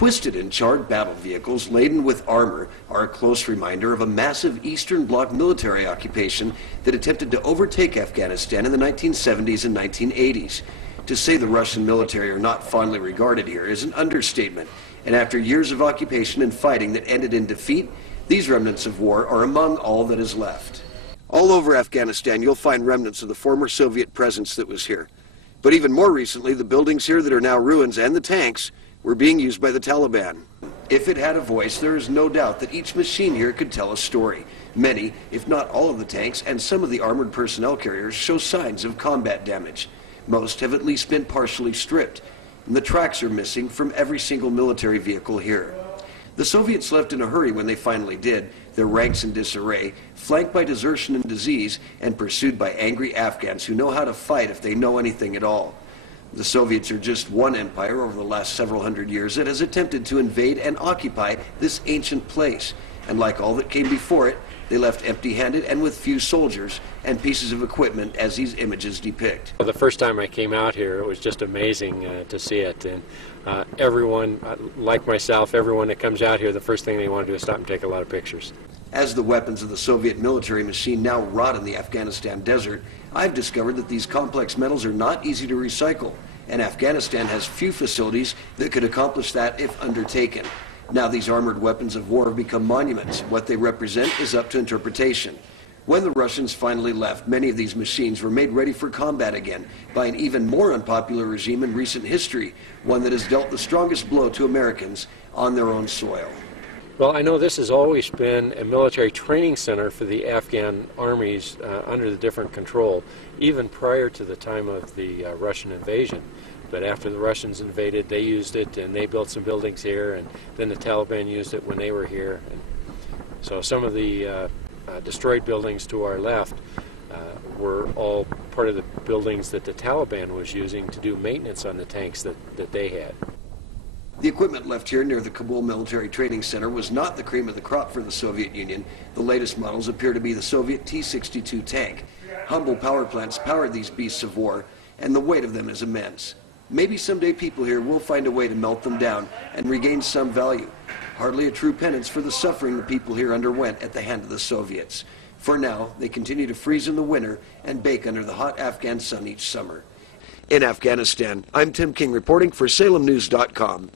twisted and charred battle vehicles laden with armor are a close reminder of a massive Eastern Bloc military occupation that attempted to overtake Afghanistan in the 1970s and 1980s. To say the Russian military are not fondly regarded here is an understatement, and after years of occupation and fighting that ended in defeat, these remnants of war are among all that is left. All over Afghanistan, you'll find remnants of the former Soviet presence that was here. But even more recently, the buildings here that are now ruins and the tanks were being used by the Taliban. If it had a voice, there is no doubt that each machine here could tell a story. Many, if not all of the tanks and some of the armored personnel carriers show signs of combat damage. Most have at least been partially stripped, and the tracks are missing from every single military vehicle here. The Soviets left in a hurry when they finally did, their ranks in disarray, flanked by desertion and disease, and pursued by angry Afghans who know how to fight if they know anything at all. The Soviets are just one empire over the last several hundred years that has attempted to invade and occupy this ancient place. And like all that came before it, they left empty-handed and with few soldiers and pieces of equipment, as these images depict. Well, the first time I came out here, it was just amazing to see it. And everyone, like myself, everyone that comes out here, the first thing they want to do is stop and take a lot of pictures. As the weapons of the Soviet military machine now rot in the Afghanistan desert, I've discovered that these complex metals are not easy to recycle, and Afghanistan has few facilities that could accomplish that if undertaken. Now these armored weapons of war have become monuments. What they represent is up to interpretation. When the Russians finally left, many of these machines were made ready for combat again by an even more unpopular regime in recent history, one that has dealt the strongest blow to Americans on their own soil. Well, I know this has always been a military training center for the Afghan armies under the different control, even prior to the time of the Russian invasion. But after the Russians invaded, they used it, and they built some buildings here, and then the Taliban used it when they were here. And so some of the destroyed buildings to our left were all part of the buildings that the Taliban was using to do maintenance on the tanks that they had. The equipment left here near the Kabul Military Training Center was not the cream of the crop for the Soviet Union. The latest models appear to be the Soviet T-62 tank. Humble power plants powered these beasts of war, and the weight of them is immense. Maybe someday people here will find a way to melt them down and regain some value. Hardly a true penance for the suffering the people here underwent at the hand of the Soviets. For now, they continue to freeze in the winter and bake under the hot Afghan sun each summer. In Afghanistan, I'm Tim King reporting for SalemNews.com.